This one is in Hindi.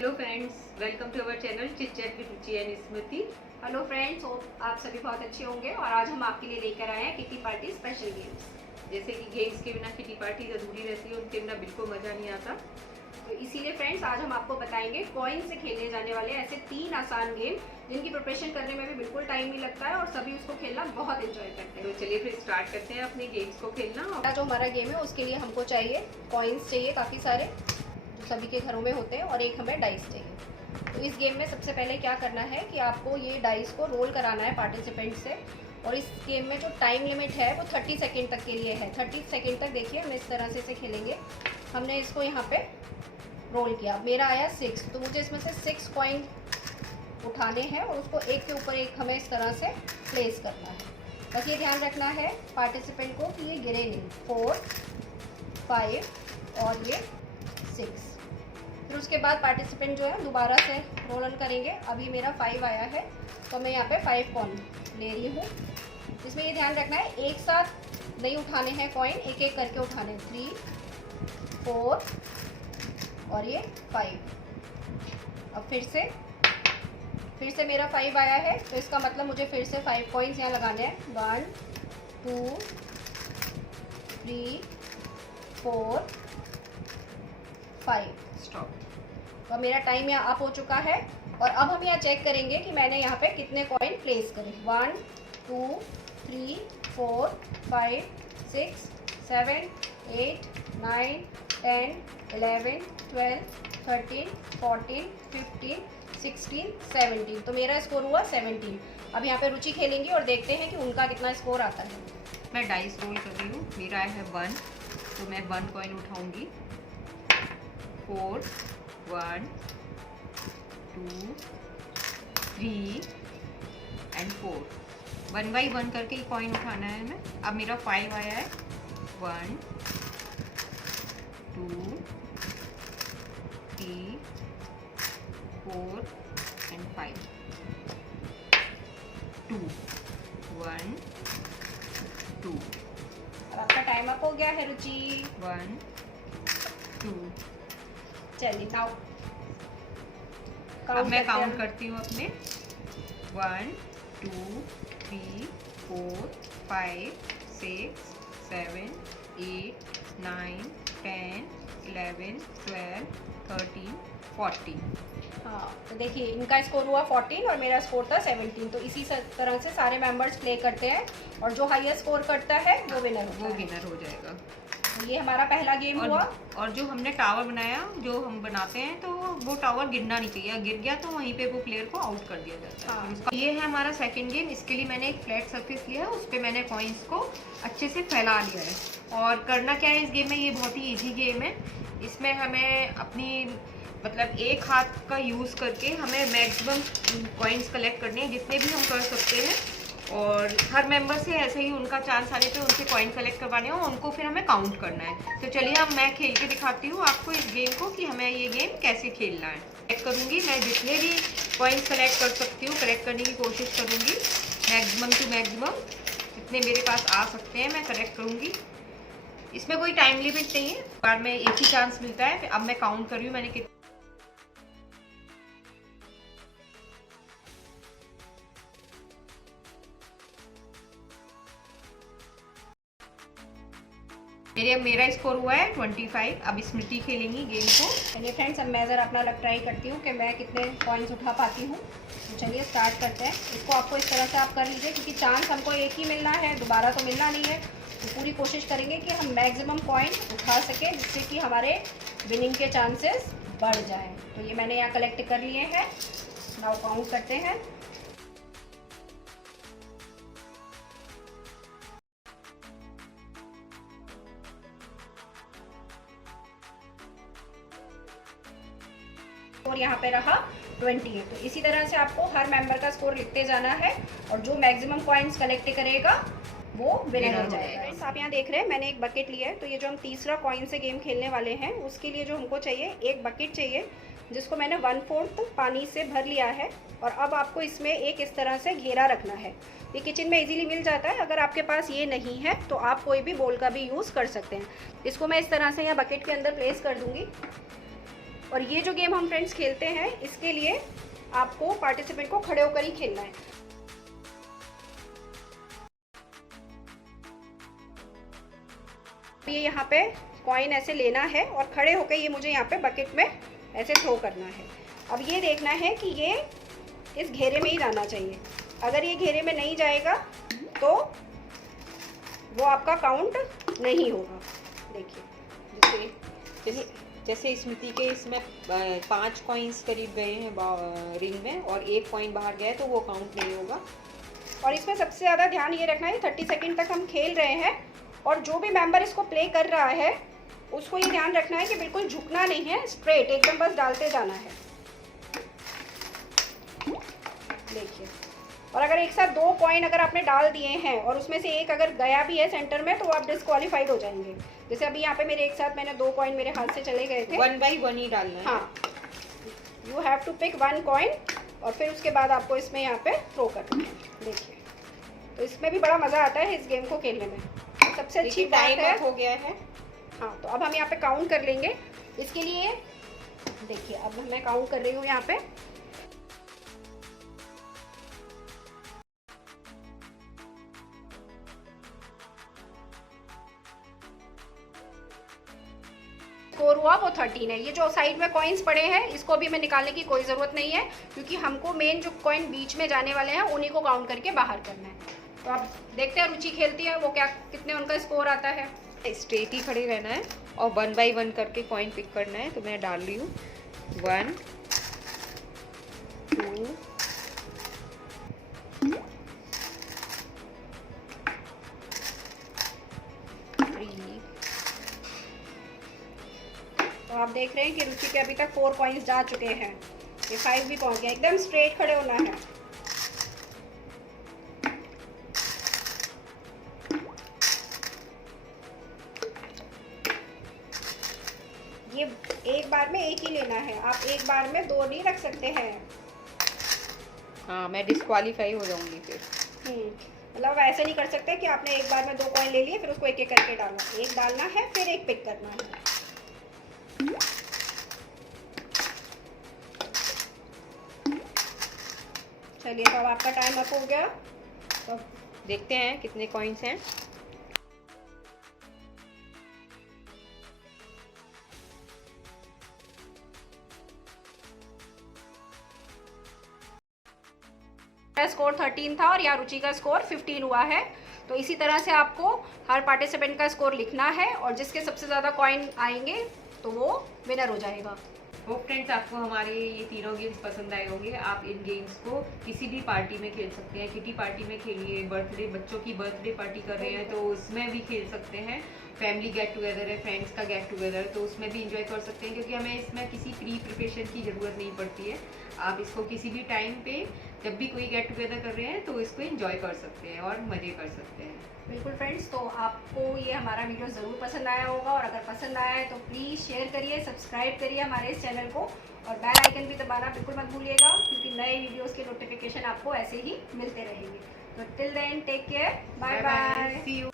Hello friends, welcome to our channel chit chat with Ruchi and Smriti. Hello friends, आप सभी बहुत अच्छे होंगे और आज हम आपके लिए लेकर आए हैं किटी पार्टी स्पेशल गेम्स। जैसे कि गेम्स के बिना किटी पार्टी अधूरी रहती है, उनके बिना बिल्कुल मज़ा नहीं आता। तो इसीलिए फ्रेंड्स आज हम आपको बताएंगे कॉइन से खेलने जाने वाले ऐसे 3 आसान गेम जिनकी प्रिपरेशन करने में भी बिल्कुल टाइम नहीं लगता है और सभी उसको खेलना बहुत एंजॉय करते हैं। तो चलिए फिर स्टार्ट करते हैं अपने गेम्स को खेलना। जो हमारा गेम है उसके लिए हमको चाहिए कॉइन्स, चाहिए काफ़ी सारे जो सभी के घरों में होते हैं, और एक हमें डाइस चाहिए। तो इस गेम में सबसे पहले क्या करना है कि आपको ये डाइस को रोल कराना है पार्टिसिपेंट से। और इस गेम में जो टाइम लिमिट है वो 30 सेकेंड तक के लिए है। 30 सेकेंड तक देखिए हम इस तरह से इसे खेलेंगे। हमने इसको यहाँ पे रोल किया, मेरा आया 6, तो मुझे इसमें से 6 कॉइन उठाने हैं और उसको एक के ऊपर एक हमें इस तरह से प्लेस करना है। बस ये ध्यान रखना है पार्टिसिपेंट को कि ये गिरे नहीं। 4, 5 और ये 6। फिर उसके बाद पार्टिसिपेंट जो है दोबारा से रोल ऑन करेंगे। अभी मेरा 5 आया है तो मैं यहाँ पे 5 कॉइन ले रही हूँ। इसमें ये ध्यान रखना है एक साथ नहीं उठाने हैं कॉइन, एक एक करके उठाने। 3, 4 और ये 5। अब फिर से मेरा 5 आया है तो इसका मतलब मुझे फिर से 5 कॉइन्स यहाँ लगाने हैं। 1, 2, 3, 4, 5। स्टॉप। तो मेरा टाइम यहाँ अप हो चुका है और अब हम यहाँ चेक करेंगे कि मैंने यहाँ पे कितने कॉइन प्लेस करे। 1, 2, 3, 4, 5, 6, 7, 8, 9, 10, 11, 12, 13, 14, 15, 16, 17। तो मेरा स्कोर हुआ 17। अब यहाँ पे रुचि खेलेंगी और देखते हैं कि उनका कितना स्कोर आता है। मैं डाइस रोल कर रही हूँ, मेरा है 1, तो मैं 1 कॉइन उठाऊंगी। 4, 1, 2, 3 एंड 4। 1 बाई 1 करके ही कॉइन उठाना है हमें। अब मेरा 5 आया है। 1, 2, 3, 4 एंड 5। 2, 1, 2। अब आपका टाइम अप हो गया है रुचि। 1, 2। चलिए नाउ अब मैं काउंट करती हूँ अपने। 1, 2, 3, 4, 5, 6, 7, 8, 9, 10, 11, 12, 13, 14। हाँ, तो देखिए इनका स्कोर हुआ 14 और मेरा स्कोर था 17। तो इसी तरह से सारे मेंबर्स प्ले करते हैं और जो हाईएस्ट स्कोर करता है वो विनर हो जाएगा। तो ये हमारा पहला गेम हुआ। और जो हमने टावर बनाया, जो हम बनाते हैं, तो वो टावर गिरना नहीं चाहिए। गिर गया तो वहीं पे वो प्लेयर को आउट कर दिया जाता है। हाँ। ये है हमारा सेकंड गेम। इसके लिए मैंने एक फ्लैट सरफेस लिया है, उस पर मैंने कॉइन्स को अच्छे से फैला लिया है। और करना क्या है इस गेम में, ये बहुत ही ईजी गेम है। इसमें हमें अपनी मतलब एक हाथ का यूज़ करके हमें मैक्सिमम कॉइन्स कलेक्ट करने हैं, जितने भी हम कर सकते हैं। और हर मेंबर से ऐसे ही उनका चांस आने पे उनसे कॉइन कलेक्ट करवाने हो, उनको फिर हमें काउंट करना है। तो चलिए अब मैं खेल के दिखाती हूँ आपको इस गेम को कि हमें ये गेम कैसे खेलना है। कलेक्ट करूँगी मैं, जितने भी कॉइन्स कलेक्ट कर सकती हूँ कलेक्ट करने की कोशिश करूँगी। मैक्सिमम टू मैक्सिमम जितने मेरे पास आ सकते हैं मैं कलेक्ट करूँगी। इसमें कोई टाइम लिमिट नहीं है, बार में एक ही चांस मिलता है। अब मैं काउंट कर रही हूँ मैंने मेरा स्कोर हुआ है 25। अब स्मृति खेलेंगी गेम को। चलिए फ्रेंड्स, अब मैं ज़रा अपना लक ट्राई करती हूँ कि मैं कितने कॉइन्स उठा पाती हूँ। तो चलिए स्टार्ट करते हैं। इसको आपको इस तरह से आप कर लीजिए क्योंकि चांस हमको एक ही मिलना है, दोबारा तो मिलना नहीं है। तो पूरी कोशिश करेंगे कि हम मैक्सिमम कॉइन उठा सकें जिससे कि हमारे विनिंग के चांसेस बढ़ जाएँ। तो ये मैंने यहाँ कलेक्ट कर लिए हैं। नाउ काउंट करते हैं। और यहाँ पे रहा 28। तो इसी तरह से आपको हर मेंबर का स्कोर लिखते जाना है और जो मैक्सिमम कॉइन्स कलेक्ट करेगा वो विनर हो जाएगा। फ्रेंड्स, आप यहाँ देख रहे हैं मैंने एक बकेट लिया है। तो ये जो हम तीसरा कॉइन से गेम खेलने वाले हैं उसके लिए जो हमको चाहिए एक बकेट चाहिए, जिसको मैंने 1/4 पानी से भर लिया है। और अब आपको इसमें एक इस तरह से घेरा रखना है। ये किचन में इजीली मिल जाता है। अगर आपके पास ये नहीं है तो आप कोई भी बोल का भी यूज़ कर सकते हैं। इसको मैं इस तरह से यहाँ बकेट के अंदर प्लेस कर दूँगी। और ये जो गेम हम फ्रेंड्स खेलते हैं, इसके लिए आपको पार्टिसिपेंट को खड़े होकर ही खेलना है। ये यहाँ पे कॉइन ऐसे लेना है और खड़े होकर ये मुझे यहाँ पे बकेट में ऐसे थ्रो करना है। अब ये देखना है कि ये इस घेरे में ही जाना चाहिए। अगर ये घेरे में नहीं जाएगा तो वो आपका काउंट नहीं होगा। देखिए जैसे स्मृति के इसमें 5 कॉइन्स करीब गए हैं रिंग में और 1 कॉइन बाहर गया है तो वो काउंट नहीं होगा। और इसमें सबसे ज़्यादा ध्यान ये रखना है 30 सेकंड तक हम खेल रहे हैं और जो भी मेंबर इसको प्ले कर रहा है उसको ये ध्यान रखना है कि बिल्कुल झुकना नहीं है, स्ट्रेट एकदम बस डालते जाना है। देखिए, और अगर एक साथ 2 कॉइन अगर आपने डाल दिए हैं और उसमें से एक अगर गया भी है सेंटर में तो आप डिस्क्वालीफाइड हो जाएंगे। जैसे अभी यहाँ पे मेरे एक साथ मैंने 2 कॉइन मेरे हाथ से चले गए थे। 1 बाई 1 ही डालना है। हाँ, you have to pick 1 coin और फिर उसके बाद आपको इसमें यहाँ पे थ्रो करना है। देखिए, तो इसमें भी बड़ा मज़ा आता है इस गेम को खेलने में। तो सबसे अच्छी बात है हो गया है। हाँ, तो अब हम यहाँ पे काउंट कर लेंगे। इसके लिए देखिए, अब मैं काउंट कर रही हूँ यहाँ पे। स्कोर हुआ वो 13 है। ये जो साइड में कॉइन्स पड़े हैं इसको भी हमें निकालने की कोई ज़रूरत नहीं है, क्योंकि हमको मेन जो कॉइन बीच में जाने वाले हैं उन्हीं को काउंट करके बाहर करना है। तो आप देखते हैं रुचि खेलती है वो क्या कितने उनका स्कोर आता है। स्ट्रेट ही खड़े रहना है और 1 बाई 1 करके कॉइन पिक करना है। तो मैं डाल रही हूँ 1 2 3। तो आप देख रहे हैं कि रुचि के अभी तक 4 कॉइन्स जा चुके हैं। ये 5 भी पहुंच गया। एकदम स्ट्रेट खड़े होना है। ये एक बार में एक ही लेना है, आप एक बार में 2 नहीं रख सकते हैं। हाँ, मैं डिस्क्वालीफाई हो जाऊंगी फिर। मतलब ऐसे नहीं कर सकते कि आपने एक बार में 2 कॉइन ले लिए फिर उसको एक एक करके डालना। एक डालना है फिर एक पिक करना है। चलिए, तो अब आपका टाइम अप हो गया। तो देखते हैं कितने कॉइन्स हैं। स्कोर 13 था और यहाँ रुचि का स्कोर 15 हुआ है। तो इसी तरह से आपको हर पार्टिसिपेंट का स्कोर लिखना है और जिसके सबसे ज़्यादा कॉइन आएंगे तो वो विनर हो जाएगा। होप फ्रेंड्स आपको हमारे ये तीनों गेम्स पसंद आए होंगे। आप इन गेम्स को किसी भी पार्टी में खेल सकते हैं। किटी पार्टी में खेलिए, बर्थडे बच्चों की बर्थडे पार्टी कर रहे हैं तो उसमें भी खेल सकते हैं। फैमिली गेट टुगेदर है, फ्रेंड्स का गेट टुगेदर तो उसमें भी इंजॉय कर सकते हैं, क्योंकि हमें इसमें किसी प्री प्रिपरेशन की ज़रूरत नहीं पड़ती है। आप इसको किसी भी टाइम पे जब भी कोई गेट टुगेदर कर रहे हैं तो इसको एंजॉय कर सकते हैं और मज़े कर सकते हैं। बिल्कुल फ्रेंड्स, तो आपको ये हमारा वीडियो ज़रूर पसंद आया होगा और अगर पसंद आया है तो प्लीज़ शेयर करिए, सब्सक्राइब करिए हमारे इस चैनल को और बेल आइकन भी दबाना बिल्कुल मत भूलिएगा, क्योंकि नए वीडियोस के नोटिफिकेशन आपको ऐसे ही मिलते रहेंगे। तो till then take care, bye bye, see you.